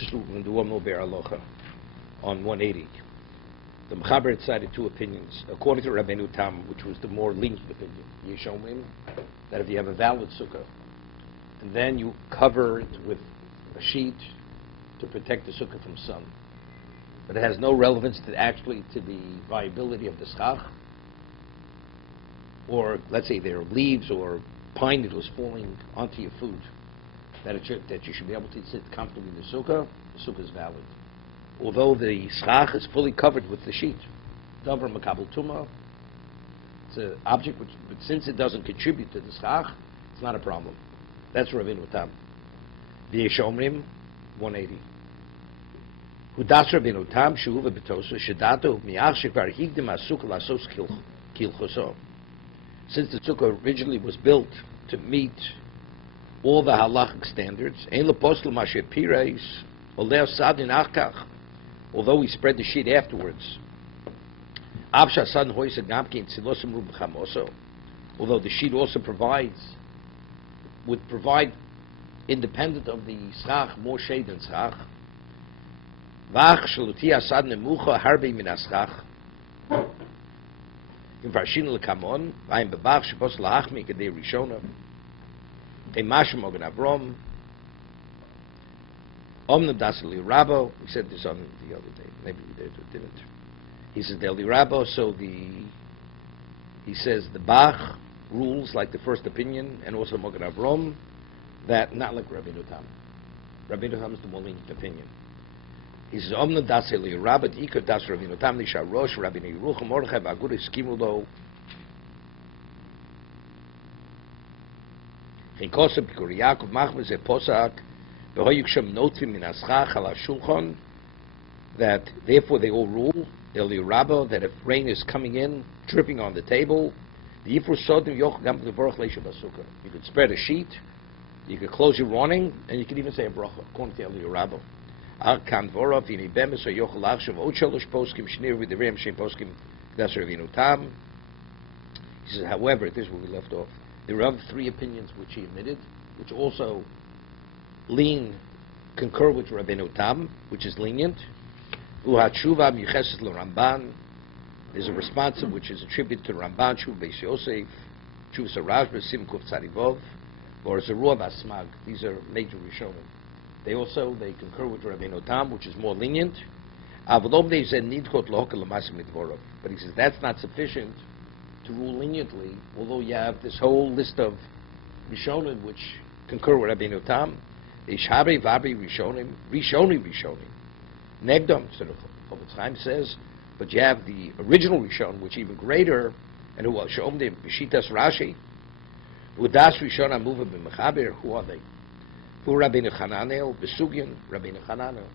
Just we're going to do one more Be'er Aloha on 180. The Mechaber cited two opinions. According to Rabbeinu Tam, which was the more lenient opinion, Yeshomim, that if you have a valid sukkah, and then you cover it with a sheet to protect the sukkah from sun, but it has no relevance to the viability of the schach, or let's say there are leaves or pine needles falling onto your food, that you should be able to sit comfortably in the sukkah is valid. Although the schach is fully covered with the sheet. Davar makabel tumah, it's an object which, but since it doesn't contribute to the schach, it's not a problem. That's Rabbeinu Tam. V'yeshomrim, 180. Hudas Rabbeinu Tam, shehuva betosa, shedato, mi'ach shekvar higdim asuk lasos kilchoso. Since the sukkah originally was built to meet all the halachic standards, ein leposel mashe pireis, oleh sadin achkach, although we spread the sheet afterwards. Although the sheet also would provide, independent of the schach, more shade than schach. We said this on the other day. Maybe we did or didn't. He says the Rabo. So he says the Bach rules like the first opinion, and also Mogen Avrom, that not like Rabbeinu Tam. Rabbeinu Tam is the more lenient opinion. He says Omna Das Eli Rabba Ikar Das Rabbeinu Tam Nisha Rosh Rabbeinu Yerucham Mordechai V'Agudah Skimulo. Chinkosa B'Kuri Yaakov Machmeh Ze Posak. That therefore they all rule that if rain is coming in, dripping on the table, you could spread a sheet, you could close your awning, and you could even say a bracha, according to Eli Rabbo. He says, however, this is where we left off. There are other three opinions which he admitted, which also concur with Rabbeinu Tam, which is lenient. There's a response which is attributed to Ramban, Shuv Beis Yosef, Shuv Sarajba, Sim Kuf Tzadivov, or Zeruah Basmag. These are major Rishonim. They concur with Rabbeinu Tam, which is more lenient. But he says that's not sufficient to rule leniently, although you have this whole list of Rishonim which concur with Rabbeinu Tam. Ishabri Vabri Rishonim, Negdom, so the Chovot Chaim says, but you have the original Rishon, which is even greater, and who are Shomdim, Bishitas Rashi, Udas Rishon Amuva B'Mechaber, who are they? Who Rabbeinu Hananel, Besugyan, Rabbeinu Hananel.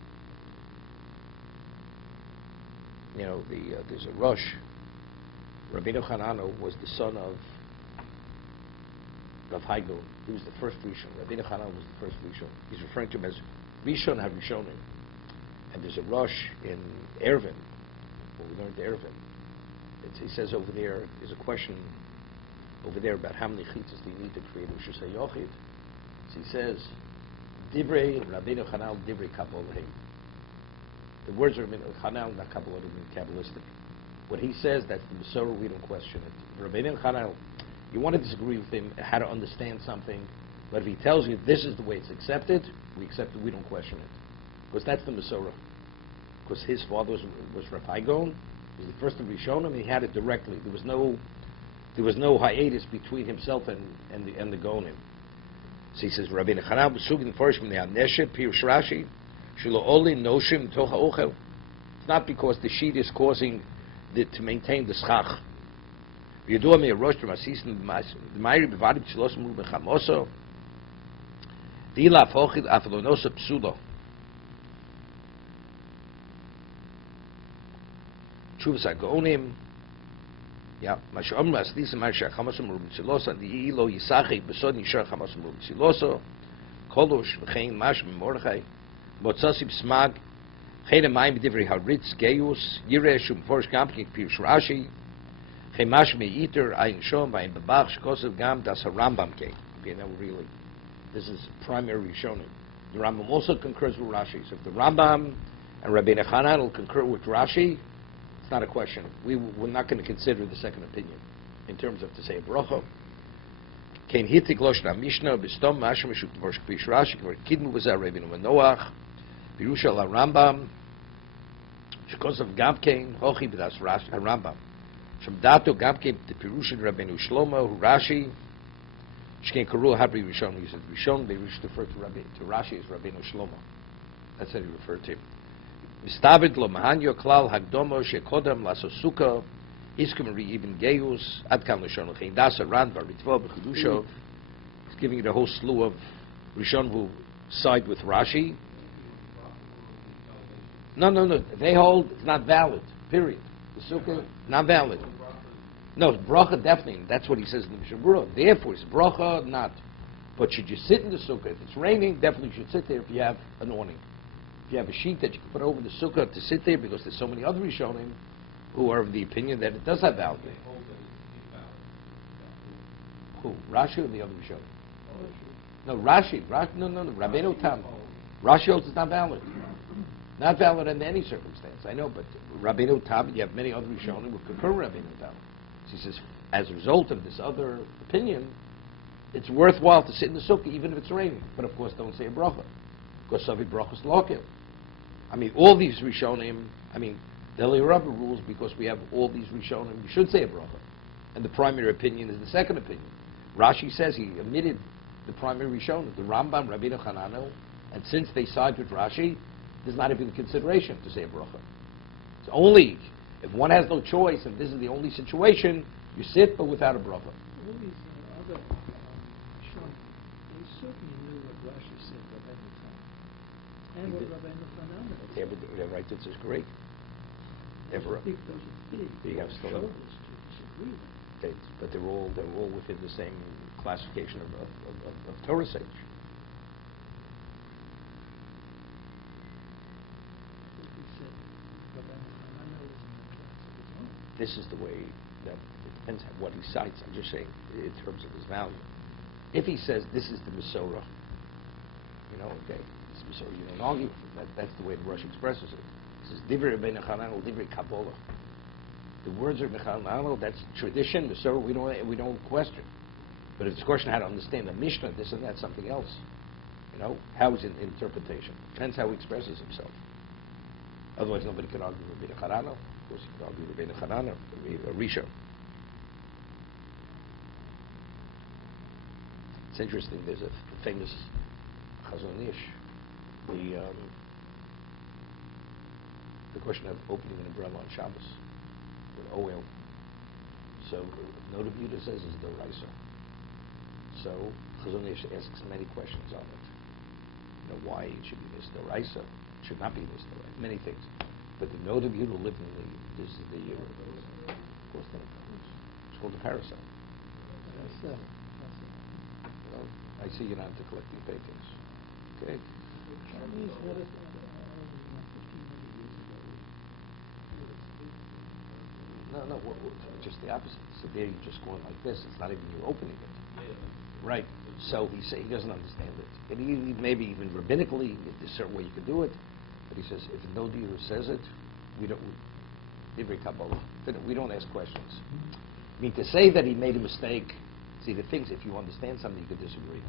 You know, there's a Rosh. Rabbeinu Hananel was the son of Rav Haigon. He was the first Rishon. Rabbeinu Hananel was the first Rishon. He's referring to him as Rishon HaRishonim. And there's a Rosh in Eruvin, where we learned Eruvin. He says over there, there's a question over there about how many chitzas do you need to create Rosh Hashanah. So he says, Divrei Rabbeinu Hananel, Divrei Kabbalah. The words of Rabbeinu Hananel, not Kabbalah, mean Kabbalistic. What he says, that's the Masorah, we don't question it. Rabbeinu Hananel, you want to disagree with him, how to understand something, but if he tells you this is the way it's accepted, we accept it, we don't question it. Because that's the Masorah. Because his father was Rav Haigon, he was the first of Rishonim, and he had it directly. There was no hiatus between himself and the Gonim. So he says, Rabbeinu Hananel Besugin first from the Aneshet, Pirush Rashi, Shelo Oli Noshim Tocha Ochel. It's not because the sheet is causing to maintain the schach. Yedua me Rosh B'Masisin B'Mayri B'Vadim Tzilos Mu B'Chamoso Dila Fochid Afalonosa Psulo. Chovos HaGaonim, yeah, Mashom Raslis and Marsha Chamosom Rubin Silosa, and the Ilo Yisachi Besod Nishar Chamosom Rubin Siloso, Kolosh V'chein Mash Mordechai, Motzasib Smag, Chein Amayim B'Divrei Haritz Geius, Yireh Shum Forsh Gampnik Pirush Rashi, Chein Mash Me'iter Ayin Shom V'ayin B'Bach Shkosev Gam Das HaRambam Kei. Okay, now really, this is primary Rishonim. The Rambam also concurs with Rashi. So if the Rambam and Rabbeinu Hanan will concur with Rashi, it's not a question. We're not going to consider the second opinion in terms of to say a bracha. Kein hitik loshna Mishna b'stom masham mishuk tvorsh kvish Rashi kvar kidmu b'zeh Rabbeinu Manoach Birusha la Rambam shekos of Gamkein hochi b'das Rambam shem dato Gamkein the Pirusha Rabbeinu Shlomo hu Rashi shkein karu habri Rishon. He said Rishon. They refer to Rashi as Rabbeinu Shlomo. That's what he referred to. Mistavid lo mahanyo klal hagdomo shekodam lasosuka iskum ri ibn Geus adkan l'shon l'chein dasa ran bar ritvo b'chudusho. He's giving it a whole slew of Rishon who side with Rashi. No. They hold it's not valid. Period. The sukkah not valid. No, bracha definitely. That's what he says in the Mishna Berura. Therefore, it's bracha not. But should you sit in the sukkah? If it's raining, definitely you should sit there if you have an awning. If you have a sheet that you can put over the sukkah to sit there, because there's so many other Rishonim who are of the opinion that it does have value. Who? Rashi or the other Rishonim? No, Rashi. No. Rabbeinu Tam. Rashi holds it's not valid. Not valid under any circumstance. I know, but Rabbeinu Tam, you have many other Rishonim who concur with Rabbeinu Tam. So he says, as a result of this other opinion, it's worthwhile to sit in the sukkah even if it's raining. But of course, don't say a bracha, because Savi brachas lokim. I mean, all these Rishonim. I mean, the Judeo-Arabic rules because we have all these Rishonim. You should say a bracha, and the primary opinion is the second opinion. Rashi says he omitted the primary Rishonim, the Rambam, Rabbeinu Hananel, and since they side with Rashi, there's not even consideration to say a bracha. It's only if one has no choice, and this is the only situation, you sit but without a bracha. All these other Shon, they certainly knew what Rashi said at every time. And what Rabbeinu Hanan said. Yeah, but the right, this is great. Those are big You have still shoulders to disagree with. But they're all within the same classification of Torah sage. This is the way that it depends on what he cites. I'm just saying in terms of his value. If he says this is the Masorah, okay, this Masorah, you don't argue. That's the way the Rush expresses it. He says Divrei Rabbeinu Hananel, Divrei Kabbalah. The words of Rabbeinu Hananel, that's tradition. Masorah, we don't question. But it's a question how to understand the Mishnah, this and that, something else. How is it interpretation? Depends how he expresses himself. Otherwise, nobody can argue with Rabbeinu Hananel. Of course, you can argue with Rabbeinu Hanan or Risha. It's interesting. There's a famous Chazon Ish. The question of opening an umbrella on Shabbos with oil. So Noda B'Yehuda says is Doraisa. So Chazon Ish asks many questions on it. Why it should be this Doraisa, it should not be this Doraisa. Many things. But the Noda B'Yehuda lived in this is the year. Of course, it's called the parasite. I see you're not into collecting papers. Okay. No, just the opposite. So there you're just going like this. It's not even you opening it. Right. So he doesn't understand it. And maybe even rabbinically, there's a certain way you can do it. But he says, if the Noda B'Yehuda says it, we don't ask questions. I mean, to say that he made a mistake, see, the things, if you understand something, you could disagree.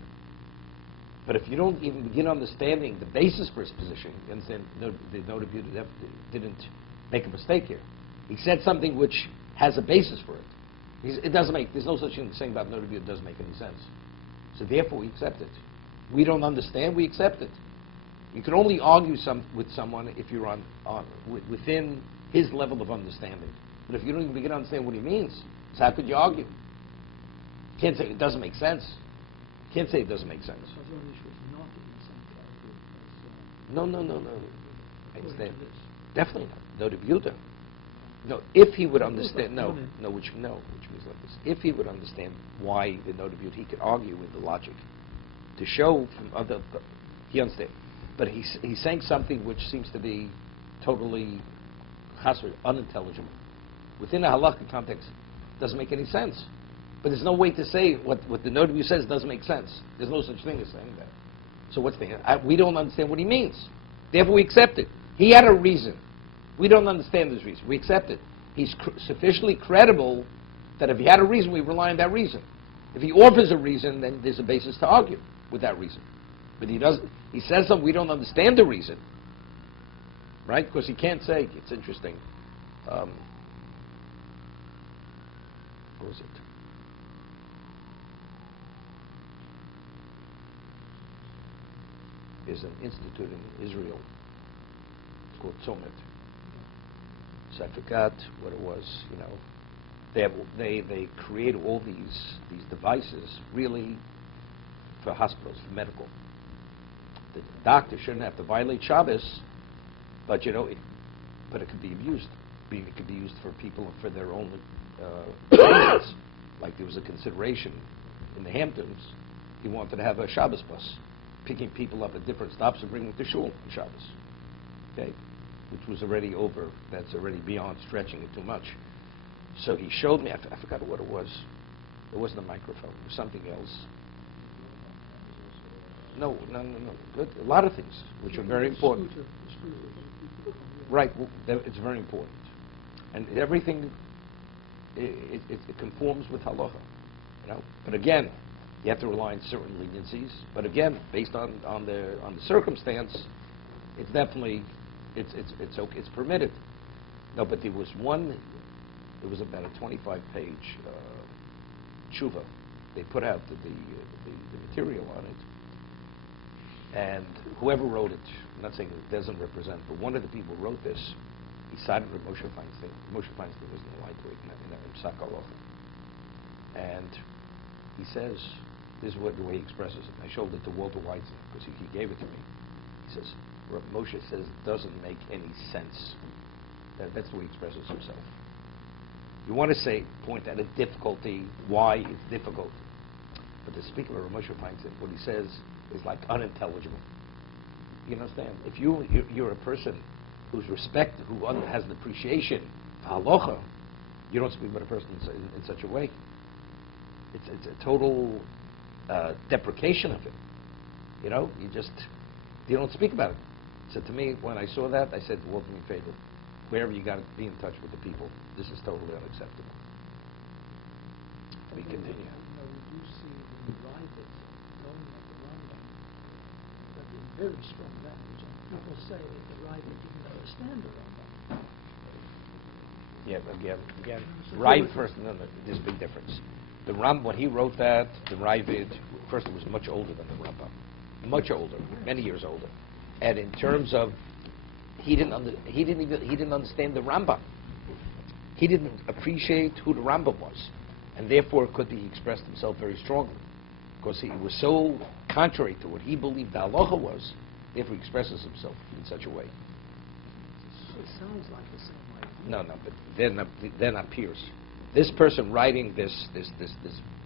But if you don't even begin understanding the basis for his position, you understand, the Noda B'Yehuda didn't make a mistake here. He said something which has a basis for it. There's no such thing as saying about Noda B'Yehuda doesn't make any sense. So therefore, we accept it. We don't understand, we accept it. You can only argue with someone if you're within his level of understanding. But if you don't even begin to understand what he means, so how could you argue? You can't say it doesn't make sense. You can't say it doesn't make sense. No. I understand. Definitely not. Noda B'Yehuda. No, if he would understand, which means like this. If he would understand why the Noda B'Yehuda, he could argue with the logic to show from other. He understands. But he's saying something which seems to be totally unintelligible. Within a halakha context, it doesn't make any sense. But there's no way to say what the Noda B'Yehuda says doesn't make sense. There's no such thing as saying that. So what's we don't understand what he means. Therefore, we accept it. He had a reason. We don't understand his reason. We accept it. He's sufficiently credible that if he had a reason, we rely on that reason. If he offers a reason, then there's a basis to argue with that reason. But he doesn't. He says something, we don't understand the reason, right? Because he can't say, it's interesting. What was it? There's an institute in Israel. It's called Tzomit. So I forgot what it was. You know, they create all these devices really for hospitals, for medical. The doctor shouldn't have to violate Shabbos, but you know, but it could be abused. It could be used for people for their own reasons. Like there was a consideration in the Hamptons. He wanted to have a Shabbos bus, picking people up at different stops and bringing them to shul on Shabbos. Okay, which was already over. That's already beyond stretching it too much. So he showed me. I forgot what it was. It wasn't a microphone. It was something else. No. Good. A lot of things which are very important. Right. Well, it's very important, and everything it conforms with halacha. You know. But again, you have to rely on certain leniencies. But again, based on the circumstance, it's definitely it's okay. It's permitted. No, but there was one. It was about a 25-page tshuva. They put out the material on it. And whoever wrote it, I'm not saying it doesn't represent, but one of the people who wrote this, he sided with Moshe Feinstein. Moshe Feinstein was in the lightweight in Psak Halacha. And he says, this is the way he expresses it. I showed it to Walter Weizen because he gave it to me. He says, what Moshe says doesn't make any sense. That's the way he expresses himself. You want to point out a difficulty, why it's difficult. But the speaker of Moshe Feinstein, what he says is like unintelligible. You understand? If you're a person who's respected, who has an appreciation for halacha, you don't speak about a person in such a way. It's a total deprecation of it. You know, you don't speak about it. So to me, when I saw that, I said, Walter Fagel, wherever you got to be in touch with the people, this is totally unacceptable. We continue. You know, we do see the writers going at the Rambam, but in very strong language, and people say that the writer didn't understand the Rambam. Yeah, again, Ravid first, no, there's a big difference. The Rambam, when he wrote that, the Ravid, first it was much older than the Rambam, much older, many years older, and in terms of he didn't understand the Rambam. He didn't appreciate who the Rambam was, and therefore he expressed himself very strongly, because he was so contrary to what he believed the halacha was. Therefore, he expresses himself in such a way. It sounds like the same idea. No, but they're not peers. This person writing this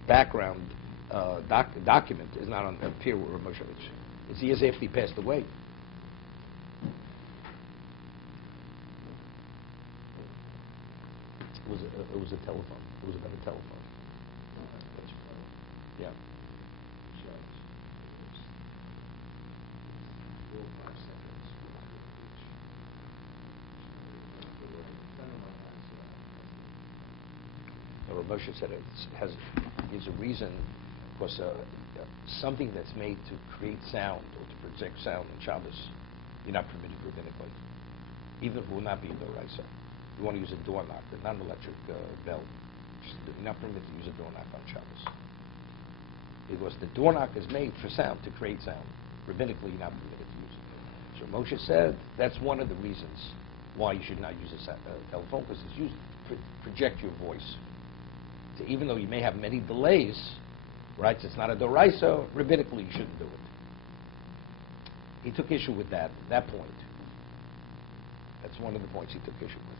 background document is not on a peer with Ramoshovich. It's years after he passed away. It was a telephone. It was about a telephone. Yeah. Rav Moshe said there's a reason, because something that's made to create sound or to project sound in Shabbos, you're not permitted rabbinically, even if it will not be in the Raisa. You want to use a door knocker, not an electric bell. You're not permitted to use a door knocker on Shabbos. Because the door knocker is made for sound, to create sound. Rabbinically, you're not permitted to use it. So Moshe said that's one of the reasons why you should not use a telephone, because it's used to project your voice. So even though you may have many delays, right, so it's not a doraisa, rabbinically you shouldn't do it. He took issue with that point. That's one of the points he took issue with.